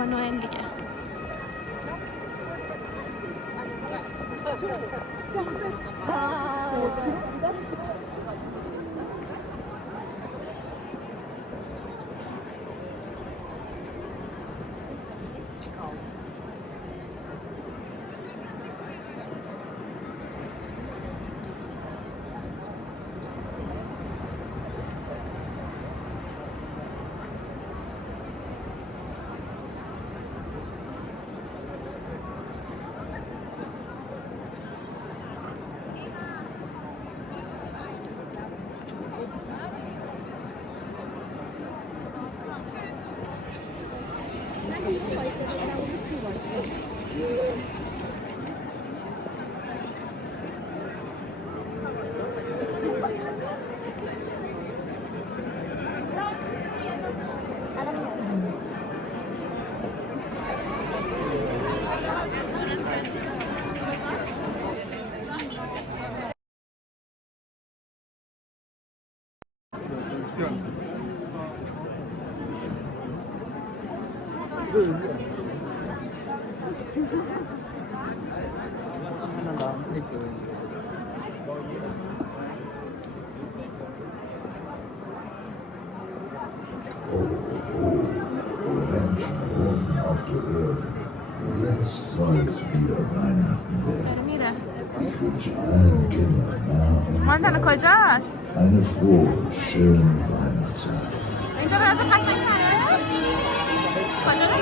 Papá Noel ya. Auf der Erde. Jetzt soll es wieder Weihnachten werden. Mira. Ich wünsche allen Kindern nah und Manzana koyacağız. eine frohe, schöne Weihnachtszeit. Önce biraz da kaçmayın. Koyacağız.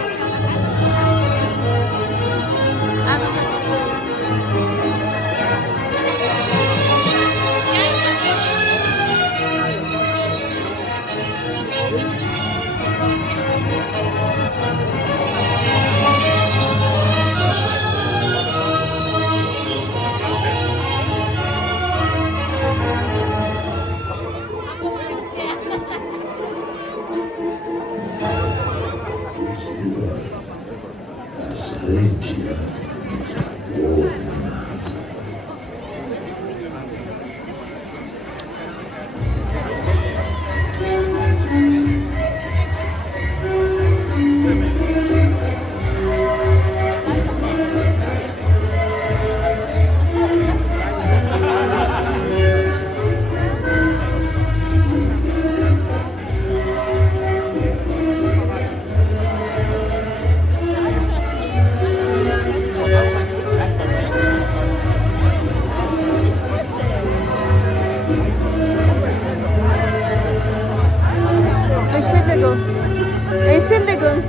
Das Rentier mit der roten Nase. Entschuldigung.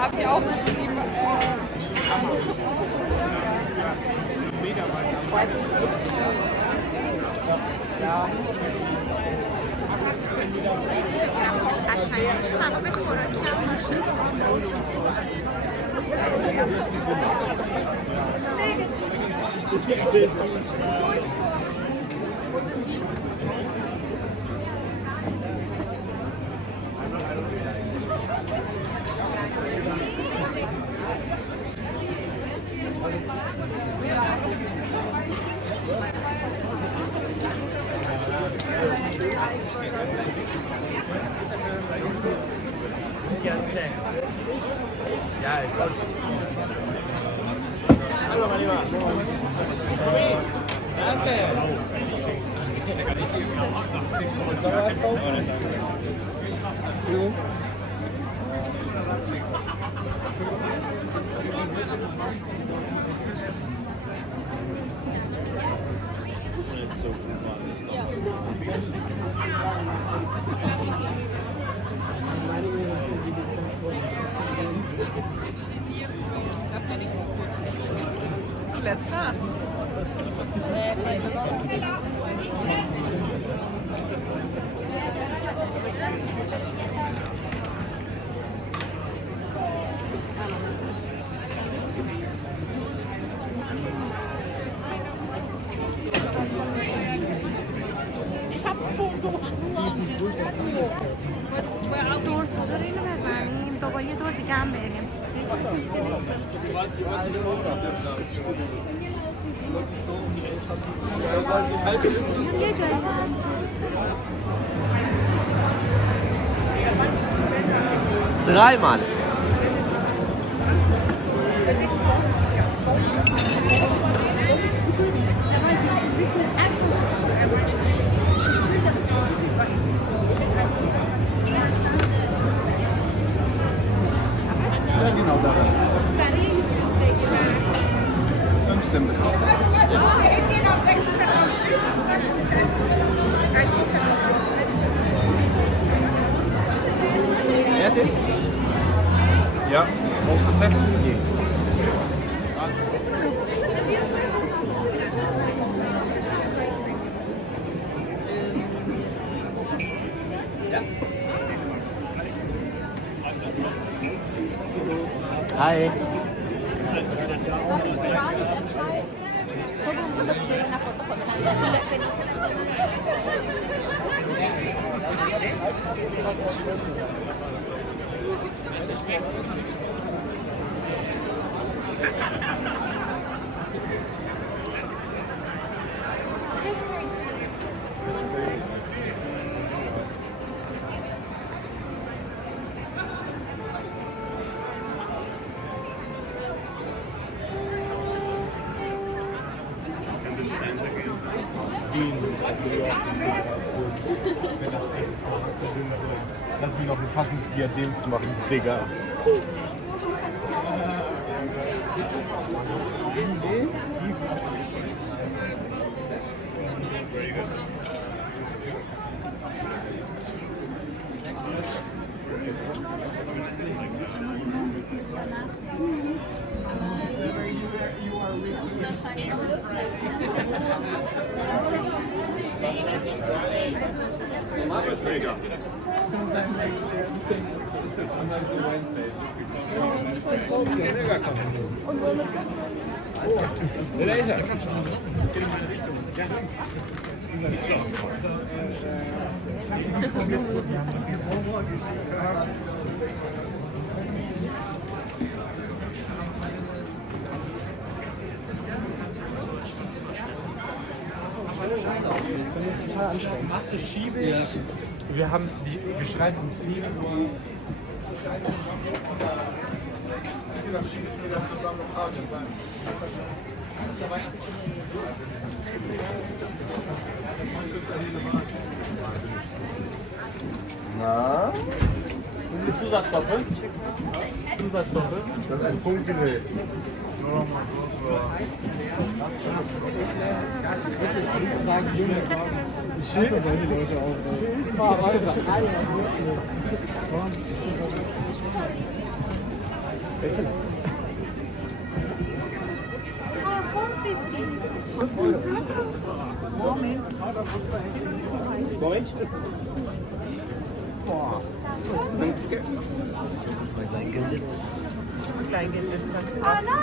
Habt ihr auch geschrieben? Ja. Ja, ich wollte. Hallo, mein Lieber. Danke. Und Sauerkraut? Jo. Letzter. تو با یه دور دیگه هم بریم یه جایی Dreimal. Ja, genau daran. 15 bitte. Fertig? Ja, brauchst du das Set? Hi. Lass mich noch ein passendes Diadem zu machen, Digga. Das ist total anstrengend. Mathe schiebe ich. Ja. Wir schreiben im Februar. Na? Und die Zusatzstoffe? Zusatzstoffe? Das ist ein Funkgerät. Schild solche Leute auch. Mal eure Eier. Boah. Danke. Kleingeld. Ah, no.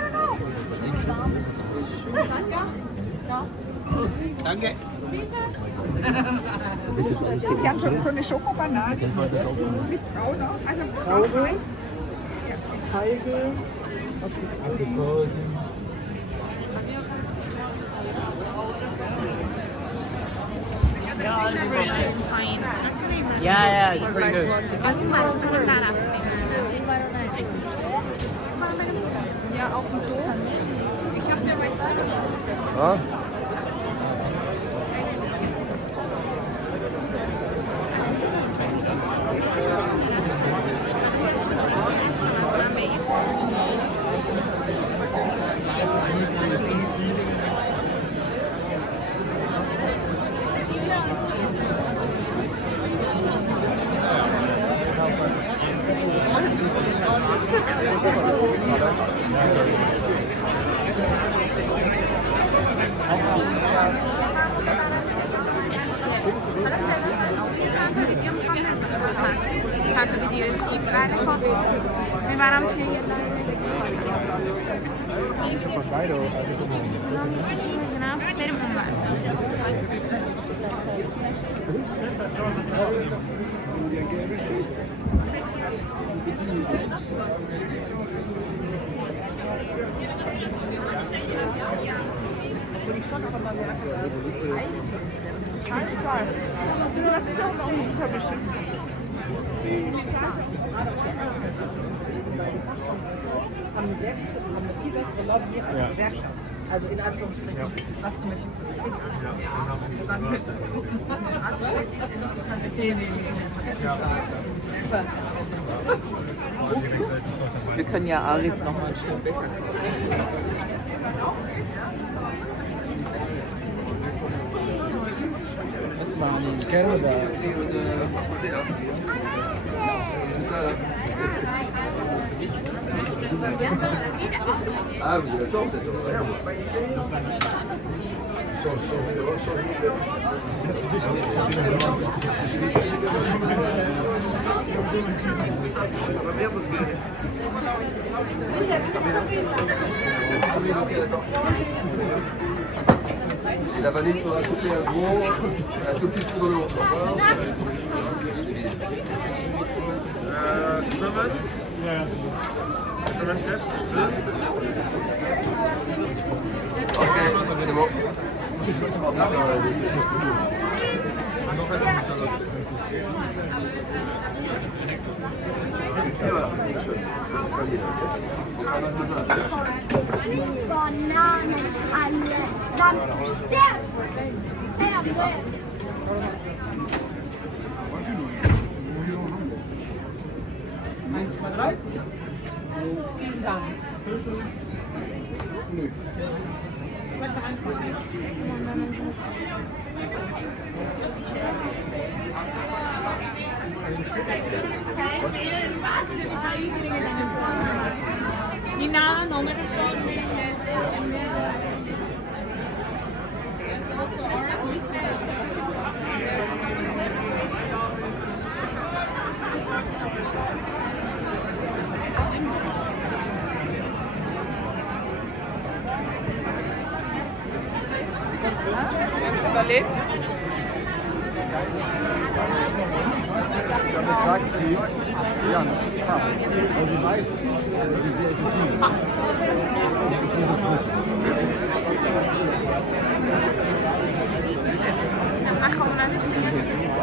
Danke. Ich hätte gern schon so eine Schokobanane. Mit Braun auch. Also Braun weiß. Feige. Yeah, it's pretty good. Ja, auf dem Dom. Ich habe mir was. Ja. Wir waren am Ziel. Genau, mit dem Umwelt. Das ist auch noch nicht super bestimmt. Haben eine sehr gute, haben eine viel bessere Lobby als die Gewerkschaft. Also in Anführungsstrichen. Ja. Was du mit Politik was mit Wir können ja Arif noch mal einen schönen Bäcker kaufen. Was machen die? Kennen wir Ah, vous avez ça, peut-être, ça rien. Et la vanille sera coupée à gros, un tout petit peu dans l'autre. Zusammen? Ja. Okay, c'est bon. Bananen alle. Dann der. 1, 2, 3. Vielen Dank. Nö. Ich möchte reinschauen. Die Namen nochmal. Überlebt? Damit sagt sie, ja, das ist klar. Aber du weißt, wie sehr ich es liebe. Ich will das wissen.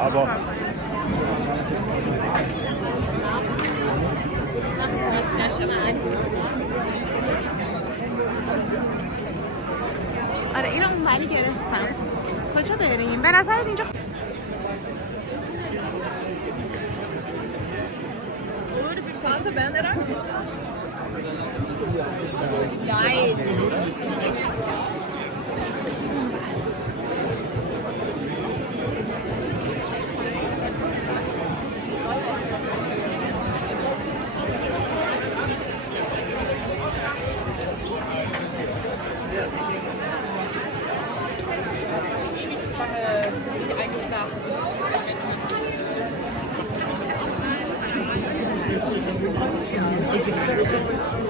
Aber آره اینو اونوری گرفتم کجا بریم؟ به نظر اینجا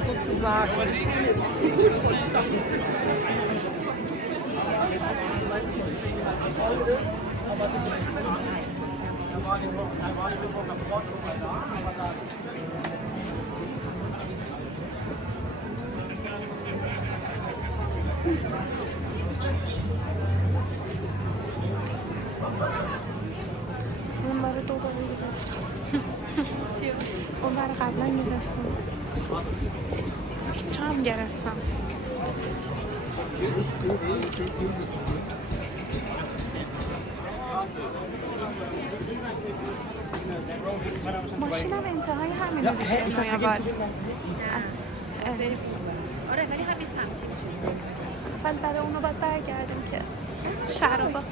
sozusagen. اونورا دوباره میگذاشتم اونورا قبلا میگذاشتم چام گرفتم. ماشینم انتهای همین رو آره ولی همین سمتی ولی برای اونو باید برگردیم که شرابا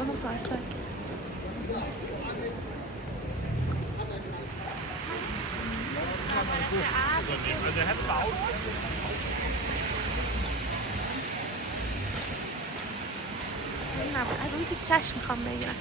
اونو پارسال از اون تیکش میخوام بگیرم.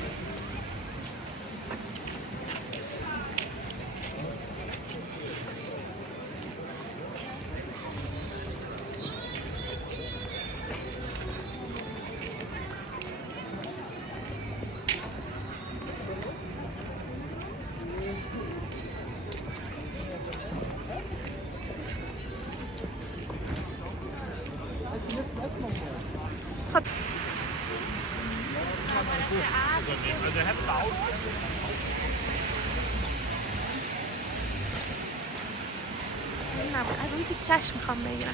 از اون تیکش میخوام بگیرم.